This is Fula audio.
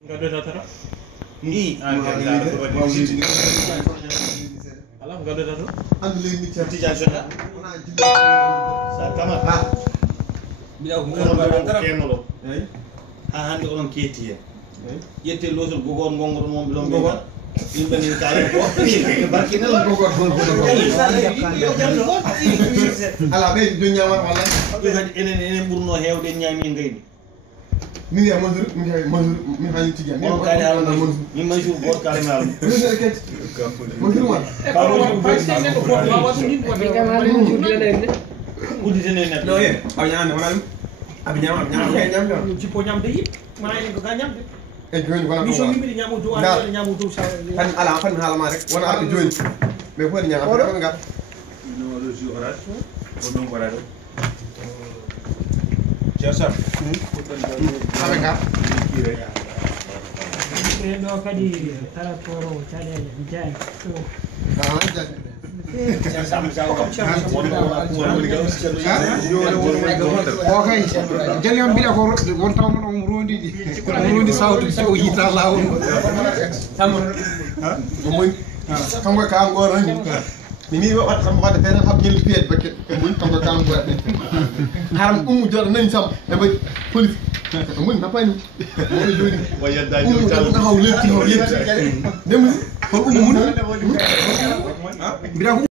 Gadoda tata? Ala gadoda to? Andule ni Tijan sona. Sa kama. Biya ko ngol dara kenolo. Ha hande on ketiya. Yette losol gogor ngongor mom bilon ngogor. Yimbe ni kala ko. Barkinal gogor ala be do nyama wala kadi enen burno hewde nyami ngayni min ya mazur min hani tijan on kala ala min majur bor kala mal mazur wa kudi tenen net no ye aw nyam wala abi nyam ci po ñam de yit ma ay ko ga ñam de e joni wala mi so yimbi ñamu do wala ñamu do sa fan ala fan hala ma rek wona abi joni be fo nyama ko nga no le jour orat ko non ko rado Joseph abe ka do kadi tara poro chale jay to Okay, jeli on bila ko won taw non rondi sawtu so yita lawol tamon moy xam nga ka ngor ni ni wat xam wat fena xam jël pied ba mun tam ka ngor haram jor nañ sam e ba police mun na pani mo jodi Waya da umu jo ka haw lepp dem ko mun bila